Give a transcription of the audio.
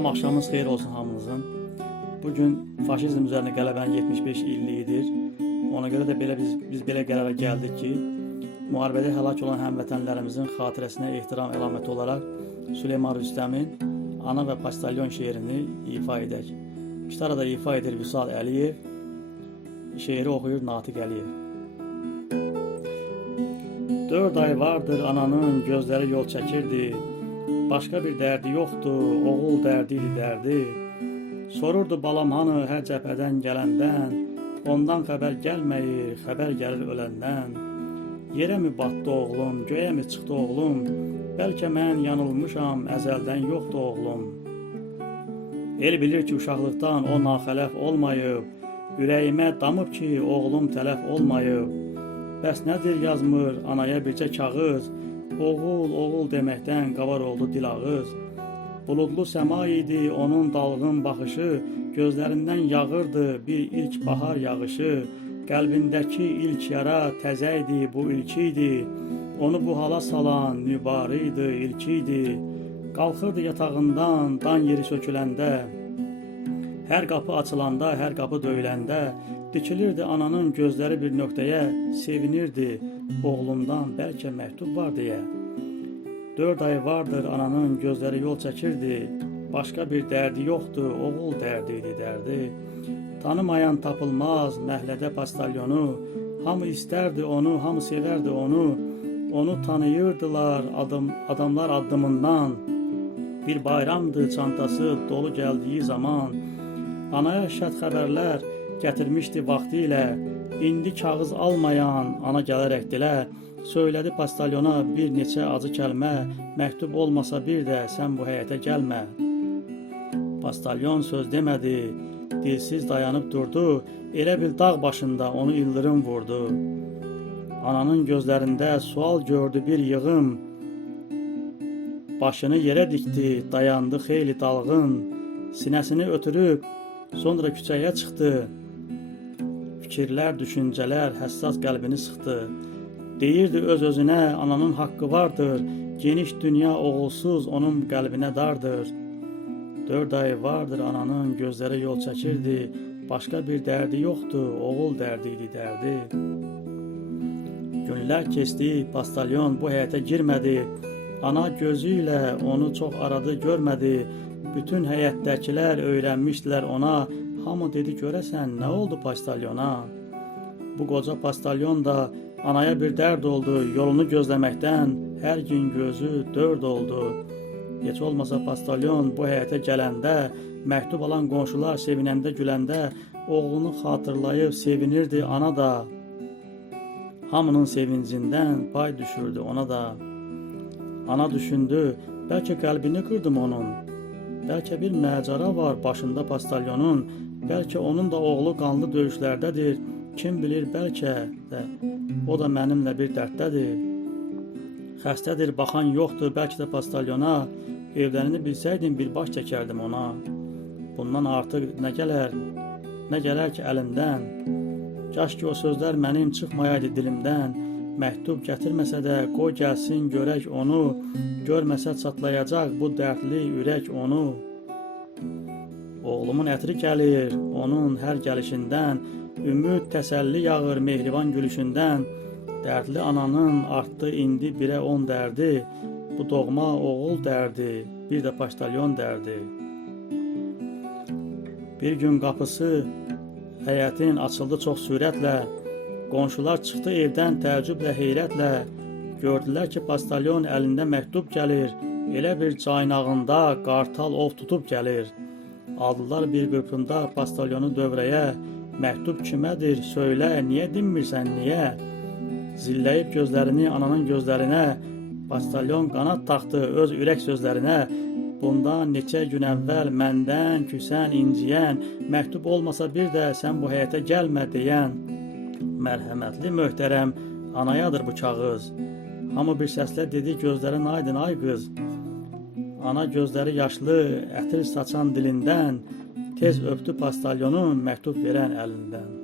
Salam axşamınız xeyir olsun hamınızın. Bugün faşizm üzerine qələbənin 75 illiyidir. Ona görə də belə biz biz belə qərara gəldik ki, müharibədə həlak olan həmvətənlərimizin xatirəsinə ehtiram əlaməti olaraq Süleyman Rüstəmin Ana və Pastalyon şeirini ifa edək. Gitarada ifa edir Vüsal Əliyev, şeiri oxuyur Natiq Əliyev. Dörd ay vardır ananın gözləri yol çəkirdi. Başqa bir dərdi yoxdur, oğul dərdi idi dərdi. Sorurdu balam hanı hər cəbhədən gələndən, ondan xəbər gəlməyir, xəbər gəlir öləndən. Yerə mi batdı oğlum, göyə mi çıxdı oğlum? Bəlkə mən yanılmışam, əzəldən yoxdur oğlum. El bilir ki, uşaqlıqdan o naxələf olmayıb. Ürəyimə damıb ki, oğlum tələf olmayıb. Bəs nədir yazmır anaya bircə kağız? Oğul, oğul deməkdən qavar oldu dil ağız. Buludlu səma idi onun dalğın baxışı, gözlərindən yağırdı bir ilk bahar yağışı. Qəlbindəki ilk yara təzə idi, bu ilki idi. Onu bu hala salan nübarı idi, ilki idi. Qalxırdı yatağından dan yeri söküləndə. Hər qapı açılanda, hər qapı döyüləndə dikilirdi ananın gözləri bir nöqtəyə, sevinirdi oğlundan bəlkə məktub var deyə. Dörd ay vardır ananın gözləri yol çəkirdi. Başqa bir dərdi yoxdur, oğul dərdi idi dərdi. Tanımayan tapılmaz məhlədə pastalyonu. Hamı istərdi onu, hamı sevərdi onu. Onu tanıyırdılar adım adamlar addımından. Bir bayramdı çantası dolu gəldiyi zaman. Anaya şət xəbərlər gətirmişdi vaxtı ilə. İndi kağız almayan ana gələrək dilə söylədi pastalyona bir neçə acı kəlmə, məktub olmasa bir də sən bu həyətə gəlmə. Pastalyon söz demədi, dilsiz dayanıb durdu. Elə bil dağ başında onu ildırım vurdu. Ananın gözlərində sual gördü bir yığım. Başını yerə dikdi, dayandı xeyli dalğın. Sinəsini ötürüb sonra küçəyə çıxdı. Fikirlər, düşüncələr həssas qəlbini sıxdı. Deyirdi öz-özünə ananın haqqı vardır. Geniş dünya oğulsuz onun qəlbinə dardır. Dörd ay vardır ananın gözləri yol çəkirdi. Başqa bir dərdi yoxdur, oğul dərdi idi dərdi. Günlər keçdi, pastalyon bu həyətə girmədi. Ana gözü ilə onu çox aradı, görmədi. Bütün həyətdəkilər öyrənmişdilər ona. Hamı dedi görəsən nə oldu pastalyona? Bu qoca pastalyon da anaya bir dərd oldu, yolunu gözləməkdən hər gün gözü dörd oldu. Heç olmasa pastalyon bu həyətə gələndə, məktub alan qonşular sevinəndə güləndə oğlunu xatırlayıb sevinirdi ana da. Hamının sevincindən pay düşürdü ona da. Ana düşündü, bəlkə qəlbini qırdım onun. Bəlkə bir məcara var başında pastalyonun, bəlkə onun da oğlu qanlı döyüşlərdədir. Kim bilir, bəlkə də o da mənimlə bir dərddədir. Xəstədir, baxan yoxdur, bəlkə də pastalyona. Evlənini bilsəydim bir baş çəkərdim ona. Bundan artıq nə gələr? Nə gələr ki əlimdən? Kaş ki o sözlər mənim çıxmayaydı dilimdən. Məktub gətirməsə də qoy gəlsin görək onu. Görməsə çatlayacaq bu dərdli ürək onu. Oğlumun ətri gəlir, onun hər gəlişindən, ümid, təsəlli yağır mehriban gülüşündən. Dərdli ananın artdı indi birə on dərdi. Bu doğma oğul dərdi, bir də paştalyon dərdi. Bir gün qapısı həyətin açıldı çox sürətlə. Qonşular çıxdı evdən təəccüblə, heyrətlə. Gördülər ki, pastalyon əlində məktub gəlir. Elə bir caynağında qartal ov tutub gəlir. Aldılar bir qırpında pastalyonu dövrəyə. Məktub kimədir? Söylə, niyə dinmirsən, niyə? Zilləyib gözlərini ananın gözlərinə, pastalyon qanad taxdı öz ürək sözlərinə. Bundan neçə gün əvvəl məndən küsən, inciyən, məktub olmasa bir də sən bu həyətə gəlmə deyən. Mərhəmətli möhtərəm anayadır bu kağız. Hamı bir səslə dedi gözlərin aydın ay qız. Ana gözləri yaşlı, ətir saçan dilindən tez öpdü pastalyonu məktub verən əlindən.